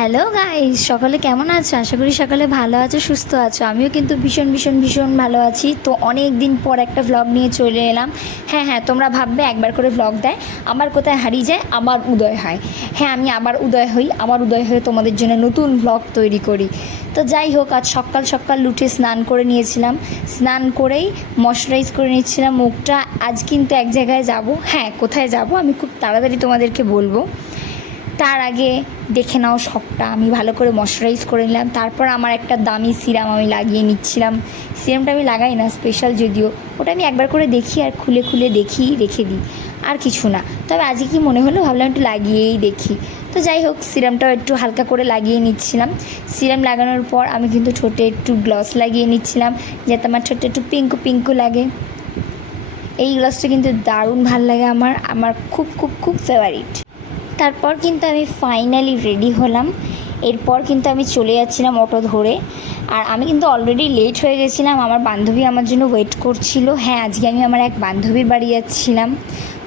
Hello guys, সকালে কেমন আছো? আশা করি সকালে ভালো আছো, সুস্থ আছো। আমিও কিন্তু ভীষণ ভালো আছি। তো অনেক দিন পর একটা ভ্লগ নিয়ে চলে এলাম। হ্যাঁ, তোমরা ভাববে একবার করে ভ্লগ দেয়, আমার কোথায় হারিয়ে যায়, আবার উদয় হয়। হ্যাঁ, আমি আবার উদয় হই, আবার উদয় হয়ে তোমাদের জন্য নতুন ভ্লগ তৈরি করি। তো যাই হোক, আজ সকাল উঠে স্নান করে নিয়েছিলাম। স্নান করেই ময়শ্চারাইজ করে নিচ্ছিলাম মুখটা। আজ কিন্তু এক জায়গায় যাব। হ্যাঁ, কোথায় যাব আমি খুব তাড়াতাড়ি তোমাদেরকে বলবো। তার আগে দেখে নাও সবটা আমি ভালো করে ময়শ্চারাইজ করে নিলাম। তারপর আমার একটা দামি সিরাম আমি লাগিয়ে নিচ্ছিলাম। সিরামটা আমি লাগাই না, স্পেশাল যদিও, ওটা আমি একবার করে দেখি আর খুলে দেখি, রেখে দিই, আর কিছু না। তবে আজকে কি মনে হলো, ভাবলাম একটু লাগিয়েই দেখি। তো যাই হোক, সিরামটাও একটু হালকা করে লাগিয়ে নিচ্ছিলাম। সিরাম লাগানোর পর আমি কিন্তু ঠোঁটে একটু গ্লস লাগিয়ে নিচ্ছিলাম, যাতে আমার ঠোঁটে একটু পিঙ্কু লাগে। এই গ্লসটা কিন্তু দারুণ ভাল লাগে আমার খুব ফেভারিট। তারপর কিন্তু আমি ফাইনালি রেডি হলাম। এরপর কিন্তু আমি চলে যাচ্ছিলাম অটো ধরে। আর আমি কিন্তু অলরেডি লেট হয়ে গেছিলাম, আমার বান্ধবী আমার জন্য ওয়েট করছিল। হ্যাঁ, আজকে আমি আমার এক বান্ধবীর বাড়ি যাচ্ছিলাম,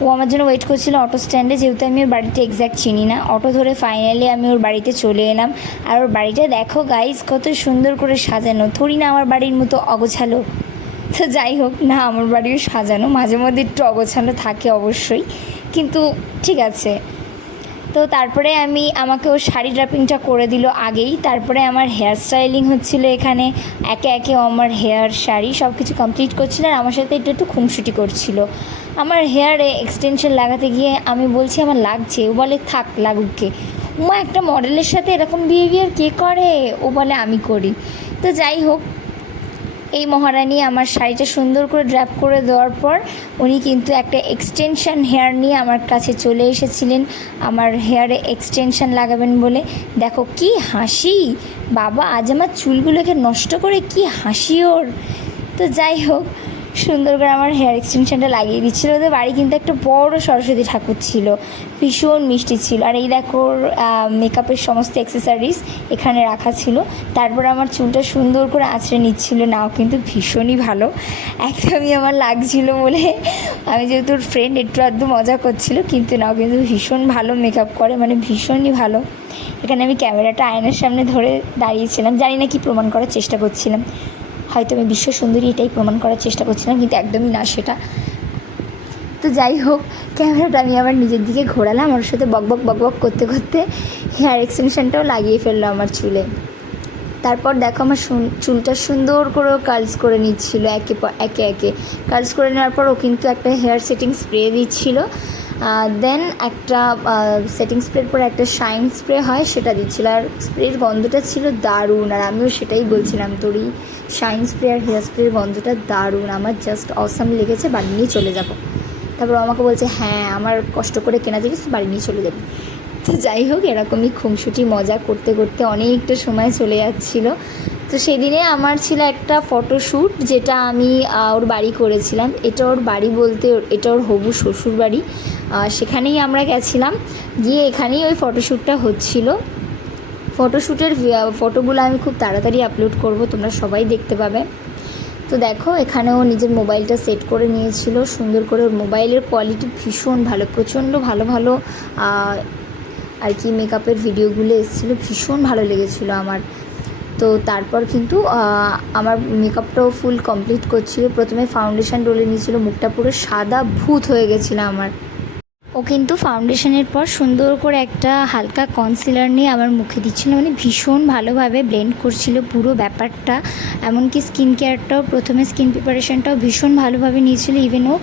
ও আমার জন্য ওয়েট করছিল অটো স্ট্যান্ডে। যেহেতু আমি ওর বাড়িতে এক্স্যাক্ট চিনি না, অটো ধরে ফাইনালি আমি ওর বাড়িতে চলে এলাম। আর ওর বাড়িটা দেখো গাইস, কত সুন্দর করে সাজানো। থোড়ি না আমার বাড়ির মতো অগোছালো। তো যাই হোক না, আমার বাড়িও সাজানো, মাঝে মধ্যে একটু অগোছালো থাকে অবশ্যই, কিন্তু ঠিক আছে। তো তারপরে আমাকে ও শাড়ি ড্রাপিংটা করে দিল আগেই। তারপরে আমার হেয়ার স্টাইলিং হচ্ছিলো এখানে, একে আমার হেয়ার শাড়ি সব কিছু কমপ্লিট করছিল। আর আমার সাথে একটু খুনসুটি করছিল। আমার হেয়ারে এক্সটেনশন লাগাতে গিয়ে আমি বলছি আমার লাগছে, ও বলে থাক লাগুককে। উমা, একটা মডেলের সাথে এরকম বিহেভিয়ার কে করে? ও বলে আমি করি। তো যাই হোক, এই মহারানী আমার শাড়িটা সুন্দর করে ড্র্যাপ করে দেওয়ার পর উনি কিন্তু একটা এক্সটেনশন হেয়ার নিয়ে আমার কাছে চলে এসেছিলেন, আমার হেয়ারে এক্সটেনশন লাগাবেন বলে। দেখো কি হাসি, বাবা আজ আমার চুলগুলোকে নষ্ট করে কি হাসি ওর। তো যাই হোক, সুন্দর করে আমার হেয়ার এক্সটেনশনটা লাগিয়ে দিচ্ছিলো। ওদের বাড়ি কিন্তু একটা বড় সরস্বতী ঠাকুর ছিল, ভীষণ মিষ্টি ছিল। আর এই দেখো মেকআপের সমস্ত অ্যাক্সেসরিজ এখানে রাখা ছিল। তারপর আমার চুলটা সুন্দর করে আঁচড়ে নিচ্ছিল, নাও কিন্তু ভীষণই ভালো, একদমই আমার লাগছিল বলে। আমি যেহেতু ওর ফ্রেন্ড, একটু আধটু মজা করছিল, কিন্তু নাও কিন্তু ভীষণ ভালো মেকআপ করে, মানে ভীষণই ভালো। এখানে আমি ক্যামেরাটা আয়নার সামনে ধরে দাঁড়িয়েছিলাম, জানি না কি প্রমাণ করার চেষ্টা করছিলাম, হয়তো আমি বিশ্ব সুন্দরী এটাই প্রমাণ করার চেষ্টা করছিলাম, কিন্তু একদমই না সেটা। তো যাই হোক, ক্যামেরাটা আমি আবার নিজের দিকে ঘোরালাম, ওর সাথে বকবক করতে হেয়ার এক্সটেনশনটাও লাগিয়ে ফেললো আমার চুলে। তারপর দেখো আমার চুলটা সুন্দর করে কার্লস করে নিচ্ছিল, একে কার্লস করে নেওয়ার পর ও কিন্তু একটা হেয়ার সেটিং স্প্রে দিচ্ছিল। দেন একটা সেটিং স্প্রের পর একটা শাইন স্প্রে হয়, সেটা দিচ্ছিল। আর স্প্রের গন্ধটা ছিল দারুণ, আর আমিও সেটাই বলছিলাম, তোর এই শাইন স্প্রে আর হেয়ার স্প্রের গন্ধটা দারুণ, আমার জাস্ট অসাম লেগেছে, বাড়ি নিয়ে চলে যাব। তারপর আমাকে বলছে হ্যাঁ, আমার কষ্ট করে কেনা জিনিস বাড়ি নিয়ে চলে যাবে। তো যাই হোক, এরকমই খুনসুটি মজা করতে অনেকটা সময় চলে যাচ্ছিলো। তো সেদিনে আমার ছিল একটা ফটোশ্যুট, যেটা আমি ওর বাড়ি করেছিলাম। এটা ওর বাড়ি বলতে এটা ওর হবু শ্বশুর বাড়ি। সেখানেই আমরা গেছিলাম, গিয়ে এখানেই ওই ফটোশ্যুটটা হচ্ছিল। ফটোশ্যুটের ফটোগুলো আমি খুব তাড়াতাড়ি আপলোড করব, তোমরা সবাই দেখতে পাবে। তো দেখো, এখানেও নিজের মোবাইলটা সেট করে নিয়েছিল সুন্দর করে। ওর মোবাইলের কোয়ালিটি ভীষণ ভালো, প্রচণ্ড ভালো আর কি মেকআপের ভিডিওগুলো এসেছিলো, ভীষণ ভালো লেগেছিলো আমার। তো তারপর কিন্তু আমার মেকআপটাও ফুল কমপ্লিট করছিল। প্রথমে ফাউন্ডেশন ডলে নিয়েছিল, মুখটা পুরো সাদা ভূত হয়ে গেছিলো আমার। ও কিন্তু ফাউন্ডেশনের পর সুন্দর করে একটা হালকা কনসিলার নিয়ে আমার মুখে দিচ্ছিল, মানে ভীষণ ভালোভাবে ব্লেন্ড করছিল পুরো ব্যাপারটা। এমনকি স্কিন কেয়ারটাও, প্রথমে স্কিন প্রিপারেশনটাও ভীষণ ভালোভাবে নিয়েছিল। ইভেন ও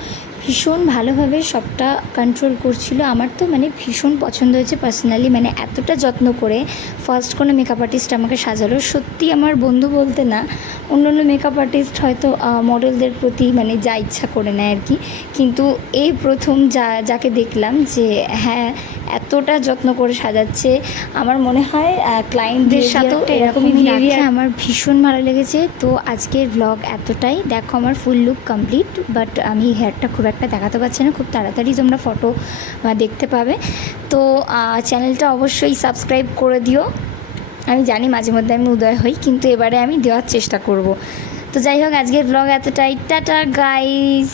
ভীষণ ভালোভাবে সবটা কন্ট্রোল করছিল। আমার তো মানে ভীষণ পছন্দ হয়েছে পার্সোনালি, মানে এতটা যত্ন করে ফার্স্ট কোনো মেকআপ আর্টিস্ট আমাকে সাজালো। সত্যি আমার বন্ধু বলতে না, অন্য মেকআপ আর্টিস্ট হয়তো মডেলদের প্রতি মানে যা ইচ্ছা করে নেয় আর কি, কিন্তু এই প্রথম যাকে দেখলাম যে হ্যাঁ এতটা যত্ন করে সাজাচ্ছে। আমার মনে হয় ক্লায়েন্টদের সাথেও এরকমই বিহেভিয়ার আমার ভীষণ ভালো লেগেছে। তো আজকের ব্লগ এতটাই। দেখো আমার ফুল লুক কমপ্লিট, বাট আমি হেয়ারটা খুব একটা দেখাতে পারছি না, খুব তাড়াতাড়ি তোমরা ফটো দেখতে পাবে। তো চ্যানেলটা অবশ্যই সাবস্ক্রাইব করে দিও। আমি জানি মাঝে মধ্যে আমি উদয় হই, কিন্তু এবারে আমি দেওয়ার চেষ্টা করব। তো যাই হোক, আজকের ব্লগ এতটাই। Tata guys.